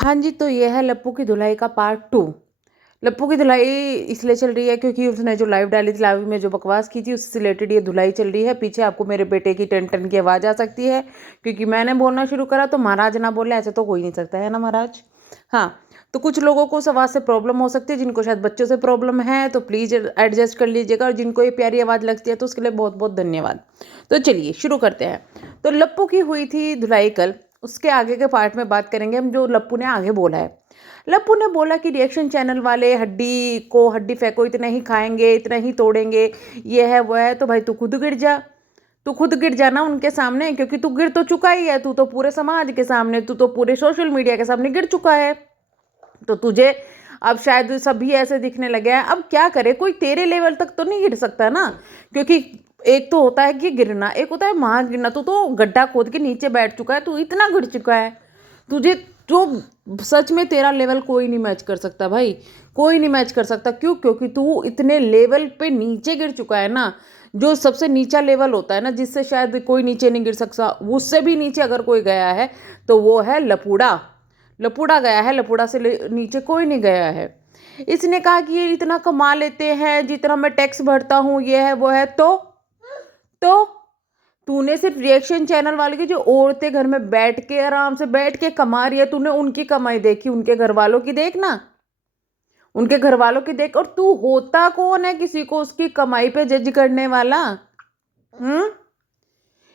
हाँ जी, तो ये है लप्पू की धुलाई का पार्ट 2। लप्पू की धुलाई इसलिए चल रही है क्योंकि उसने जो लाइव डाली थी, लाइव में जो बकवास की थी, उससे रिलेटेड ये धुलाई चल रही है। पीछे आपको मेरे बेटे की टन-टन की आवाज़ आ सकती है क्योंकि मैंने बोलना शुरू करा तो महाराज ना बोले, ऐसे तो हो ही नहीं सकता, है ना महाराज? हाँ, तो कुछ लोगों को उस आवाज़ से प्रॉब्लम हो सकती है, जिनको शायद बच्चों से प्रॉब्लम है तो प्लीज़ एडजस्ट कर लीजिएगा, और जिनको ये प्यारी आवाज़ लगती है तो उसके लिए बहुत-बहुत धन्यवाद। तो चलिए शुरू करते हैं। तो लप्पू की हुई थी धुलाई कल, उसके आगे के पार्ट में बात करेंगे हम जो लप्पू ने आगे बोला है। लप्पू ने बोला कि रिएक्शन चैनल वाले हड्डी फेंको, इतना ही खाएंगे, इतना ही तोड़ेंगे, ये है वो है, तो भाई तू खुद गिर जा। तू खुद गिर जाना उनके सामने, क्योंकि तू गिर तो चुका ही है। तू तो पूरे समाज के सामने, तू तो पूरे सोशल मीडिया के सामने गिर चुका है। तो तुझे अब शायद सभी ऐसे दिखने लगे हैं। अब क्या करे, कोई तेरे लेवल तक तो नहीं गिर सकता ना, क्योंकि एक तो होता है कि गिरना, एक होता है वहां गिरना। तू तो गड्ढा खोद के नीचे बैठ चुका है, तू इतना गिर चुका है। तुझे जो सच में तेरा लेवल कोई नहीं मैच कर सकता भाई, कोई नहीं मैच कर सकता। क्यों? क्योंकि तू इतने लेवल पे नीचे गिर चुका है ना। जो सबसे नीचा लेवल होता है ना, जिससे शायद कोई नीचे नहीं गिर सकता, उससे भी नीचे अगर कोई गया है तो वो है लपूड़ा। लपूड़ा गया है, लपूड़ा से नीचे कोई नहीं गया है। इसने कहा कि ये इतना कमा लेते हैं, जितना मैं टैक्स भरता हूँ, ये है वो है। तो तूने सिर्फ रिएक्शन चैनल वाले की, जो औरतें घर में बैठ के आराम से बैठ के कमा रही है, तूने उनकी कमाई देखी, उनके घर वालों की देख ना, उनके घर वालों की देख। और तू होता कौन है किसी को उसकी कमाई पे जज करने वाला? हम्म।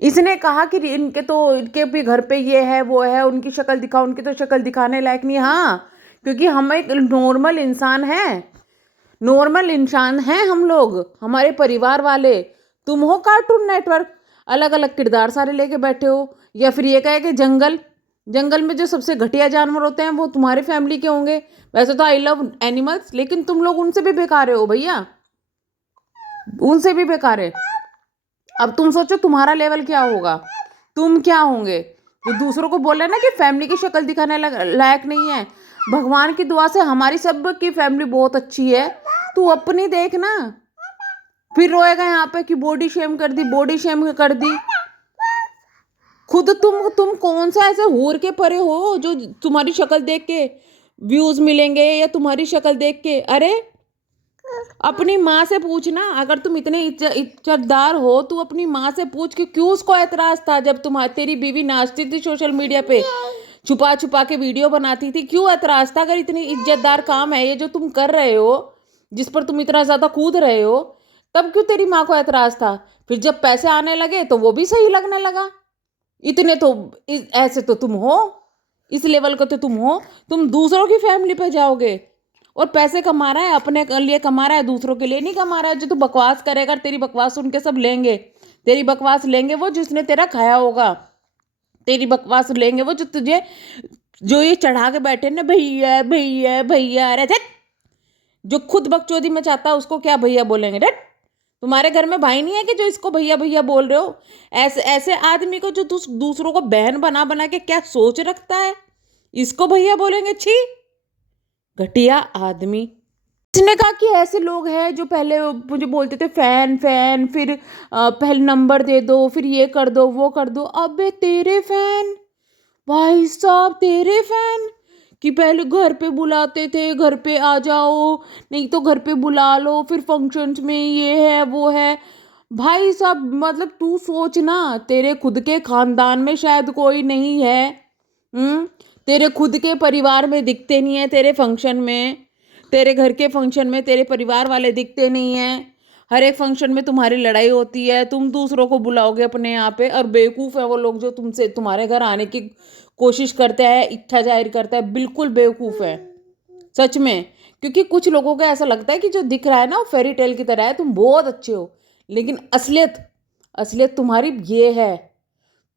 इसने कहा कि इनके भी घर पे ये है वो है, उनकी शक्ल दिखाओ, उनकी तो शक्ल दिखाने लायक नहीं। हाँ, क्योंकि हम एक नॉर्मल इंसान हैं, नॉर्मल इंसान हैं हम लोग, हमारे परिवार वाले। तुम हो कार्टून नेटवर्क, अलग अलग किरदार सारे लेके बैठे हो। या फिर ये कहे कि जंगल जंगल में जो सबसे घटिया जानवर होते हैं वो तुम्हारे फैमिली के होंगे। वैसे तो आई लव एनिमल्स, लेकिन तुम लोग उनसे भी बेकार हो भैया, उनसे भी बेकार है। अब तुम सोचो तुम्हारा लेवल क्या होगा, तुम क्या होंगे जो दूसरों को बोले ना कि फैमिली की शक्ल दिखाने लायक नहीं है। भगवान की दुआ से हमारी सब की फैमिली बहुत अच्छी है, तू अपनी देख ना। फिर रोएगा यहाँ पे कि बॉडी शेम कर दी, बॉडी शेम कर दी। खुद तुम कौन सा ऐसे हूर के परे हो जो तुम्हारी शक्ल देख के व्यूज मिलेंगे, या तुम्हारी शक्ल देख के? अरे अपनी माँ से पूछना, अगर तुम इतने इज्जतदार हो तो अपनी माँ से पूछ कि क्यों उसको एतराज था जब तेरी बीवी नाचती थी सोशल मीडिया पे, छुपा छुपा के वीडियो बनाती थी। क्यों एतराज था? अगर इतनी इज्जतदार काम है ये जो तुम कर रहे हो, जिस पर तुम इतना ज्यादा कूद रहे हो, तब क्यों तेरी माँ को एतराज था? फिर जब पैसे आने लगे तो वो भी सही लगने लगा। इतने तो ऐसे तो तुम हो, इस लेवल का तो तुम हो। तुम दूसरों की फैमिली पे जाओगे और पैसे कमा रहा है, अपने लिए कमा रहा है, दूसरों के लिए नहीं कमा रहा है। जो तू बकवास करेगा, तेरी बकवास सुन के सब लेंगे, तेरी बकवास लेंगे वो जिसने तेरा खाया होगा, तेरी बकवास लेंगे वो जो तुझे, जो ये चढ़ा के बैठे ना भैया भैया भैया। अरे धत, जो खुद बकचोदी में चाहता है उसको क्या भैया बोलेंगे? डट, तुम्हारे घर में भाई नहीं है कि जो इसको भैया भैया बोल रहे हो? ऐसे ऐसे आदमी को जो दूसरों को बहन बना बना के क्या सोच रखता है, इसको भैया बोलेंगे? छी, घटिया आदमी। इसने कहा कि ऐसे लोग हैं जो पहले मुझे बोलते थे फैन फैन, फिर पहले नंबर दे दो, फिर ये कर दो वो कर दो। अबे तेरे फैन, भाई साहब तेरे फैन, कि पहले घर पे बुलाते थे, घर पे आ जाओ, नहीं तो घर पे बुला लो, फिर फंक्शंस में ये है वो है। भाई साहब मतलब तू सोच ना, तेरे खुद के खानदान में शायद कोई नहीं है। हम्म। तेरे खुद के परिवार में दिखते नहीं है, तेरे फंक्शन में, तेरे घर के फंक्शन में तेरे परिवार वाले दिखते नहीं है। हर एक फंक्शन में तुम्हारी लड़ाई होती है, तुम दूसरों को बुलाओगे अपने यहाँ पे। और बेवकूफ़ है वो लोग जो तुमसे तुम्हारे घर आने की कोशिश करते हैं, इच्छा जाहिर करता है, बिल्कुल बेवकूफ़ है सच में। क्योंकि कुछ लोगों को ऐसा लगता है कि जो दिख रहा है ना वो फेरी टेल की तरह है, तुम बहुत अच्छे हो, लेकिन असलियत असलियत तुम्हारी ये है।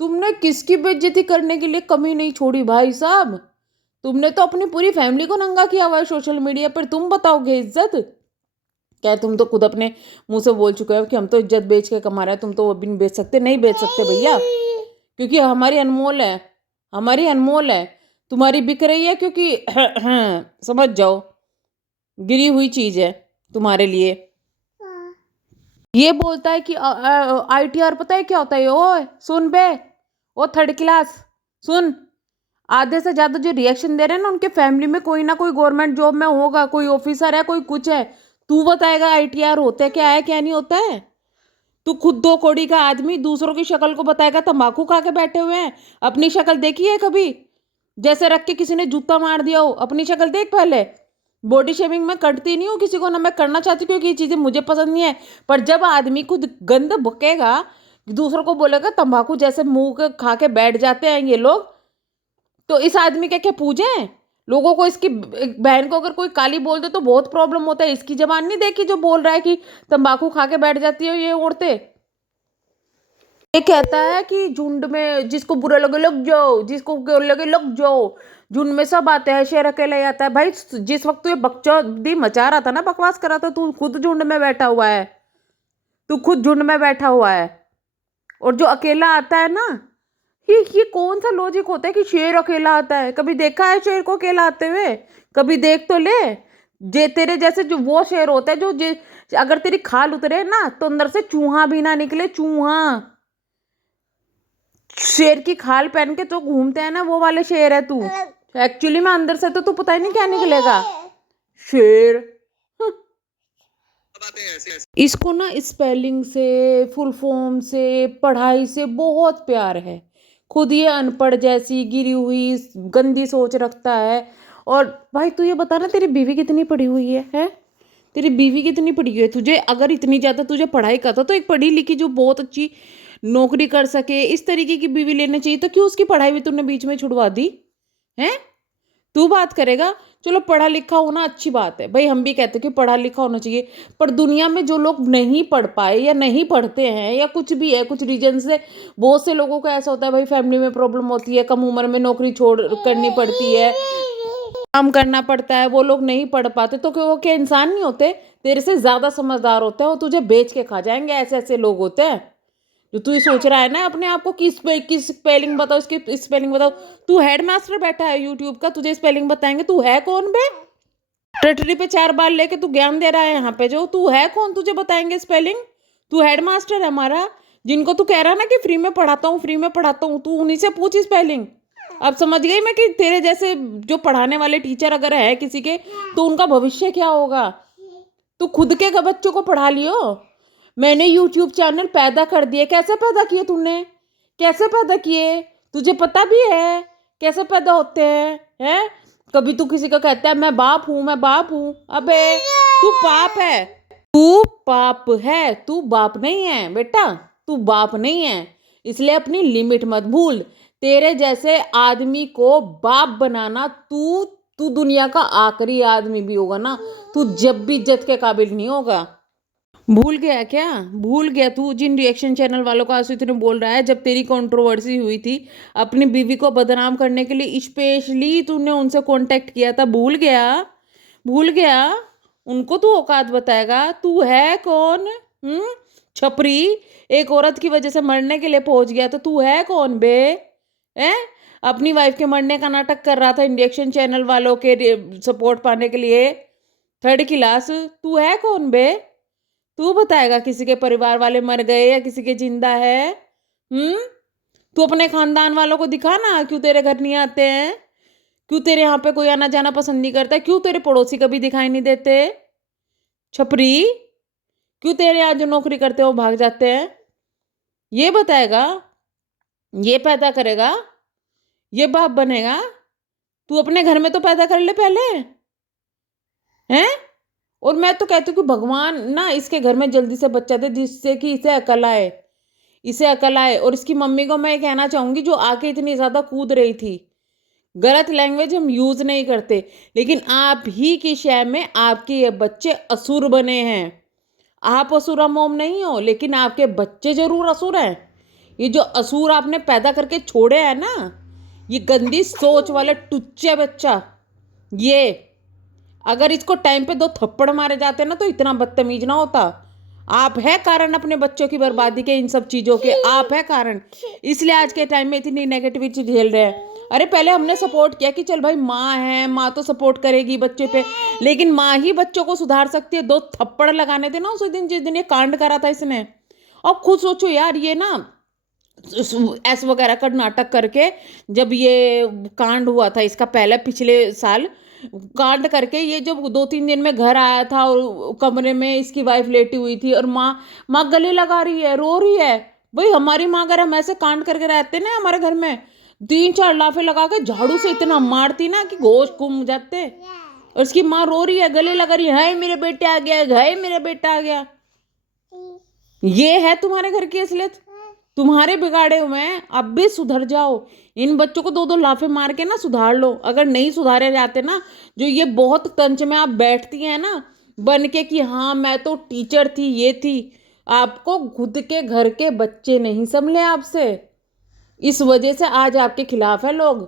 तुमने किसकी बेइज्जती करने के लिए कमी नहीं छोड़ी भाई साहब। तुमने तो अपनी पूरी फैमिली को नंगा किया हुआ है सोशल मीडिया पर, तुम बताओगे इज्जत? क्या तुम तो खुद अपने मुंह से बोल चुके हो कि हम तो इज्जत बेच के कमा रहे हैं, तुम तो वो भी नहीं बेच सकते। नहीं बेच सकते भैया, क्योंकि हमारी अनमोल है, हमारी अनमोल है। तुम्हारी बिक रही है क्योंकि समझ जाओ, गिरी हुई चीज है तुम्हारे लिए। ये बोलता है कि आईटीआर पता है क्या होता है? ओए सुन बे, ओ थर्ड क्लास सुन, आधे से ज़्यादा जो रिएक्शन दे रहे हैं ना, उनके फैमिली में कोई ना कोई गवर्नमेंट जॉब में होगा, कोई ऑफिसर है, कोई कुछ है। तू बताएगा आईटीआर होता क्या है क्या नहीं होता है? तू खुद 2 कौड़ी का आदमी दूसरों की शक्ल को बताएगा, तंबाकू खा के बैठे हुए हैं। अपनी शक्ल देखी है कभी? जैसे रख के किसी ने जूता मार दिया हो, अपनी शक्ल देख पहले। बॉडी शेमिंग मैं करती नहीं हूँ किसी को, ना मैं करना चाहती, क्योंकि ये चीज़ें मुझे पसंद नहीं है। पर जब आदमी खुद गंद बकेगा, दूसरों को बोलेगा तंबाकू जैसे मुंह के खा के बैठ जाते हैं ये लोग, तो इस आदमी का क्या पूजे? लोगों को इसकी एक बहन को अगर कोई काली बोल दे तो बहुत प्रॉब्लम होता है। इसकी जबान नहीं देखी जो बोल रहा है कि तंबाकू खा के बैठ जाती है ये औरतें। ये कहता है कि झुंड में जिसको बुरा लगे लग जाओ, जिसको बुरा लगे लग जाओ। झुंड में सब आते हैं, शेर अकेला ही आता है। भाई जिस वक्त तू ये बकचोदी मचा रहा था ना, बकवास कर रहा था, तू खुद झुंड में बैठा हुआ है। तू खुद झुंड में बैठा हुआ है। और जो अकेला आता है ना, ये कौन सा लॉजिक होता है कि शेर अकेला आता है? कभी देखा है शेर को अकेला आते हुए? कभी देख तो ले। जे तेरे जैसे जो वो शेर होता है अगर तेरी खाल उतरे ना तो अंदर से चूहा भी ना निकले, चूहा। शेर की खाल पहन के तो घूमते हैं ना, वो वाले शेर है तू। एक्चुअली में अंदर से तो तू पता ही नहीं क्या निकलेगा। शेर। इसको ना स्पेलिंग से, फुल फॉर्म से, पढ़ाई से बहुत प्यार है। खुद ये अनपढ़ जैसी गिरी हुई गंदी सोच रखता है। और भाई तू ये बता ना, तेरी बीवी कितनी पढ़ी हुई है? तेरी बीवी कितनी पढ़ी हुई है? तुझे अगर इतनी ज़्यादा तुझे पढ़ाई करता तो एक पढ़ी लिखी जो बहुत अच्छी नौकरी कर सके, इस तरीके की बीवी लेनी चाहिए। तो क्यों उसकी पढ़ाई भी तूने बीच में छुड़वा दी है? तू बात करेगा। चलो पढ़ा लिखा होना अच्छी बात है भाई, हम भी कहते हैं कि पढ़ा लिखा होना चाहिए। पर दुनिया में जो लोग नहीं पढ़ पाए या नहीं पढ़ते हैं या कुछ भी है, कुछ रीजन से, बहुत से लोगों को ऐसा होता है भाई, फैमिली में प्रॉब्लम होती है, कम उम्र में नौकरी छोड़ करनी पड़ती है, काम करना पड़ता है, वो लोग नहीं पढ़ पाते। तो क्यों वो क्या इंसान नहीं होते? तेरे से ज्यादा समझदार होते हैं, वो तुझे बेच के खा जाएंगे। ऐसे ऐसे लोग होते हैं। जो तू ये सोच रहा है ना अपने आप को किस स्पेलिंग बताओ, इसकी स्पेलिंग बताओ। तू हेड मास्टर बैठा है यूट्यूब का, तुझे स्पेलिंग बताएंगे? तू है कौन बे? टटरी पे 4 बार लेके तू ज्ञान दे रहा है यहाँ पे, जो तू है कौन तुझे बताएंगे स्पेलिंग? तू हेड मास्टर है हमारा, जिनको तू कह रहा ना कि फ्री में पढ़ाता हूँ, फ्री में पढ़ाता हूँ, तू उन्हीं से पूछ स्पेलिंग। अब समझ गई मैं कि तेरे जैसे जो पढ़ाने वाले टीचर अगर है किसी के, तो उनका भविष्य क्या होगा। तू खुद के बच्चों को पढ़ा लियो। मैंने यूट्यूब चैनल पैदा कर दिए। कैसे पैदा किए तूने? कैसे पैदा किए? तुझे पता भी है कैसे पैदा होते हैं? कभी तू किसी को कहता है मैं बाप हूं, मैं बाप हूं। अबे तू पाप है, तू पाप है, तू बाप नहीं है बेटा, तू बाप नहीं है। इसलिए अपनी लिमिट मत भूल। तेरे जैसे आदमी को बाप बनाना, तू तू दुनिया का आखिरी आदमी भी होगा ना, तू जब भी इज्जत के काबिल नहीं होगा। भूल गया क्या? भूल गया तू जिन रिएक्शन चैनल वालों को आंसू इतने बोल रहा है? जब तेरी कंट्रोवर्सी हुई थी अपनी बीवी को बदनाम करने के लिए, स्पेशली तूने उनसे कांटेक्ट किया था। भूल गया? भूल गया? उनको तू औकात बताएगा? तू है कौन? छपरी। एक औरत की वजह से मरने के लिए पहुंच गया, तो तू है कौन बे? हैं? अपनी वाइफ के मरने का नाटक कर रहा था इंडियक्शन चैनल वालों के सपोर्ट पाने के लिए। Third class. तू है कौन बे? तू बताएगा किसी के परिवार वाले मर गए या किसी के जिंदा है? हम्म तू अपने खानदान वालों को दिखा ना, क्यों तेरे घर नहीं आते हैं, क्यों तेरे यहाँ पे कोई आना जाना पसंद नहीं करता है, क्यों तेरे पड़ोसी कभी दिखाई नहीं देते? छपरी। क्यों तेरे यहाँ जो नौकरी करते हो भाग जाते हैं? ये बताएगा? ये पैदा करेगा? ये बाप बनेगा? तू अपने घर में तो पैदा कर ले पहले, हैं? और मैं तो कहती हूँ कि भगवान ना इसके घर में जल्दी से बच्चा दे, जिससे कि इसे अकल आए, इसे अकल आए। और इसकी मम्मी को मैं कहना चाहूंगी, जो आके इतनी ज्यादा कूद रही थी, गलत लैंग्वेज हम यूज नहीं करते, लेकिन आप ही की शय में आपके ये बच्चे असुर बने हैं। आप असुरा मोम नहीं हो, लेकिन आपके बच्चे जरूर असुर हैं। ये जो असुर आपने पैदा करके छोड़े हैं ना, ये गंदी सोच वाले टुच्चे बच्चा, ये अगर इसको टाइम पे 2 थप्पड़ मारे जाते ना तो इतना बदतमीज ना होता। आप है कारण अपने बच्चों की बर्बादी के, इन सब चीजों के आप है कारण। इसलिए आज के टाइम में इतनी नेगेटिविटी झेल रहे हैं। अरे पहले हमने सपोर्ट किया कि चल भाई माँ है, माँ तो सपोर्ट करेगी बच्चे पे, लेकिन माँ ही बच्चों को सुधार सकती है। 2 थप्पड़ लगाने थे ना उस दिन जिस दिन ये कांड करा था इसने। अब खुद सोचो यार, ये ना एस वगैरह का नाटक करके, जब ये कांड हुआ था इसका पहले पिछले साल, कांड करके ये जब 2-3 दिन में घर आया था और कमरे में इसकी वाइफ लेटी हुई थी और माँ माँ गले लगा रही है, रो रही है। भाई हमारी माँ अगर हम ऐसे कांड करके रहते ना हमारे घर में, 3-4 लाफे लगा के झाड़ू से इतना मारती ना कि होश गुम जाते। और इसकी माँ रो रही है, गले लगा रही है, हाय मेरे बेटे आ गया, हाय मेरा बेटा आ गया। ये है तुम्हारे घर की असलियत, तुम्हारे बिगाड़े हुए हैं। अब भी सुधर जाओ, इन बच्चों को 2-2 लाफे मार के ना सुधार लो। अगर नहीं सुधारे जाते ना, जो ये बहुत तंज में आप बैठती हैं ना बन के कि हाँ मैं तो टीचर थी, ये थी, आपको खुद के घर के बच्चे नहीं संभले आपसे, इस वजह से आज आपके खिलाफ है लोग।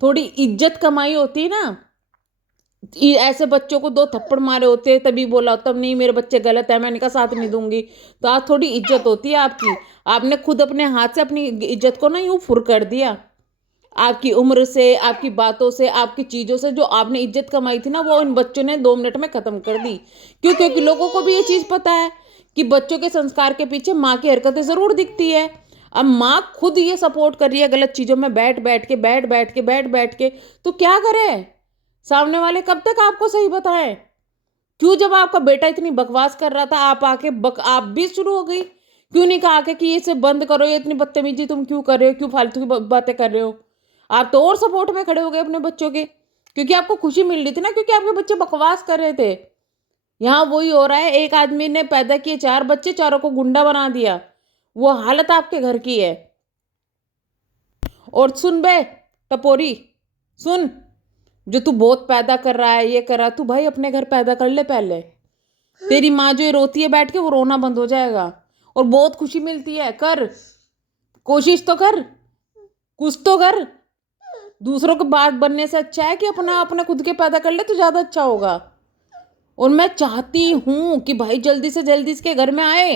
थोड़ी इज्जत कमाई होती ना, ऐसे बच्चों को 2 थप्पड़ मारे होते तभी बोला, तब नहीं मेरे बच्चे गलत है मैं इनका साथ नहीं दूंगी, तो आज थोड़ी इज्जत होती है आपकी। आपने खुद अपने हाथ से अपनी इज्जत को ना यूं फुर कर दिया। आपकी उम्र से, आपकी बातों से, आपकी चीज़ों से जो आपने इज्जत कमाई थी ना, वो इन बच्चों ने 2 मिनट में ख़त्म कर दी। क्यों? क्योंकि लोगों को भी ये चीज़ पता है कि बच्चों के संस्कार के पीछे माँ की हरकतें ज़रूर दिखती है। अब माँ खुद ये सपोर्ट कर रही है गलत चीज़ों में, बैठ बैठ के, तो क्या करे? सामने वाले कब तक आपको सही बताएं? क्यों जब आपका बेटा इतनी बकवास कर रहा था आप आके आप भी शुरू हो गई? क्यों नहीं कहा आके कि इसे बंद करो, ये इतनी बदतमीजी तुम क्यों कर रहे हो, क्यों फालतू की बातें कर रहे हो? आप तो और सपोर्ट में खड़े हो गए अपने बच्चों के, क्योंकि आपको खुशी मिल रही थी ना, क्योंकि आपके बच्चे बकवास कर रहे थे। यहाँ वही हो रहा है, एक आदमी ने पैदा किए 4 बच्चे, चारों को गुंडा बना दिया। वो हालत आपके घर की है। और सुन बे टपोरी, सुन, जो तू बहुत पैदा कर रहा है, ये कर रहा है, तू भाई अपने घर पैदा कर ले पहले। तेरी माँ जो ये रोती है बैठ के, वो रोना बंद हो जाएगा और बहुत खुशी मिलती है। कर, कोशिश तो कर, कुछ तो कर। दूसरों के बात बनने से अच्छा है कि अपना अपना खुद के पैदा कर ले तो ज़्यादा अच्छा होगा। और मैं चाहती हूँ कि भाई जल्दी से जल्दी इसके घर में आए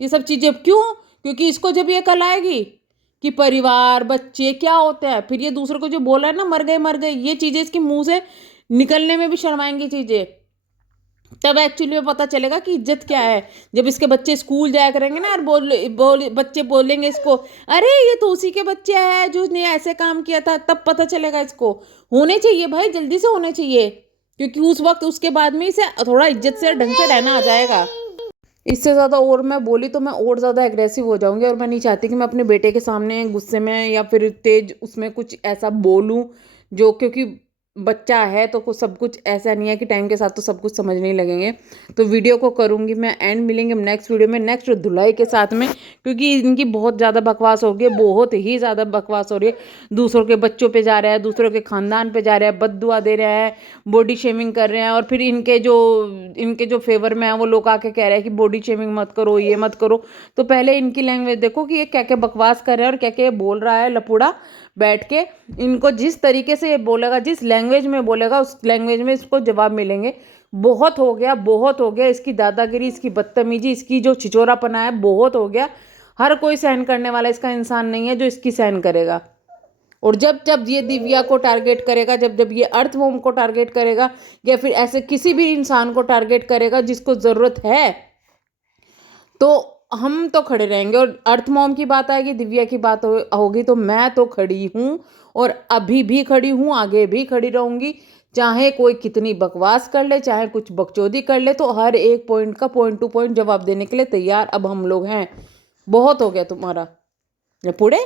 ये सब चीज़ें। क्यों? क्योंकि इसको जब ये कल आएगी कि परिवार बच्चे क्या होते हैं, फिर ये दूसरों को जो बोला है ना मर गए, ये चीज़ें इसके मुंह से निकलने में भी शर्माएंगी चीज़ें। तब एक्चुअली में पता चलेगा कि इज्जत क्या है। जब इसके बच्चे स्कूल जाया करेंगे ना और बच्चे बोलेंगे इसको, अरे ये तो उसी के बच्चे हैं जो ने ऐसे काम किया था, तब पता चलेगा इसको। होने चाहिए भाई, जल्दी से होने चाहिए, क्योंकि उस वक्त उसके बाद में इसे थोड़ा इज्जत से ढंग से रहना आ जाएगा। इससे ज़्यादा और मैं बोली तो मैं और ज़्यादा एग्रेसिव हो जाऊंगी, और मैं नहीं चाहती कि मैं अपने बेटे के सामने गुस्से में या फिर तेज उसमें कुछ ऐसा बोलूं जो, क्योंकि बच्चा है तो कुछ सब कुछ ऐसा नहीं है कि टाइम के साथ तो सब कुछ समझने ही लगेंगे। तो वीडियो को करूंगी मैं एंड, मिलेंगे नेक्स्ट वीडियो में नेक्स्ट धुलाई के साथ में, क्योंकि इनकी बहुत ज़्यादा बकवास हो गई, बहुत ही ज़्यादा बकवास हो रही है। दूसरों के बच्चों पे जा रहा है, दूसरों के खानदान पे जा रहा है, बद्दुआ दे रहा है, बॉडी शेमिंग कर रहे हैं, और फिर इनके जो फेवर में है वो लोग आके कह रहे हैं कि बॉडी शेमिंग मत करो, ये मत करो। तो पहले इनकी लैंग्वेज देखो कि ये क्या क्या बकवास कर रहे हैं और क्या क्या बोल रहा है लपुड़ा बैठ के। इनको जिस तरीके से ये बोलेगा, जिस लैंग्वेज में बोलेगा, उस लैंग्वेज में इसको जवाब मिलेंगे। बहुत हो गया, बहुत हो गया, इसकी दादागिरी, इसकी बदतमीजी, इसकी जो छिचोरापना है, बहुत हो गया। हर कोई सहन करने वाला इसका इंसान नहीं है जो इसकी सहन करेगा। और जब जब ये दिव्या को टारगेट करेगा, जब जब ये अर्थवॉर्म को टारगेट करेगा, या फिर ऐसे किसी भी इंसान को टारगेट करेगा जिसको ज़रूरत है, तो हम तो खड़े रहेंगे। और अर्थ मॉम की बात आएगी, दिव्या की बात होगी, तो मैं तो खड़ी हूँ, और अभी भी खड़ी हूँ, आगे भी खड़ी रहूँगी। चाहे कोई कितनी बकवास कर ले, चाहे कुछ बकचोदी कर ले, तो हर एक पॉइंट का पॉइंट टू पॉइंट जवाब देने के लिए तैयार अब हम लोग हैं। बहुत हो गया तुम्हारा पुड़े।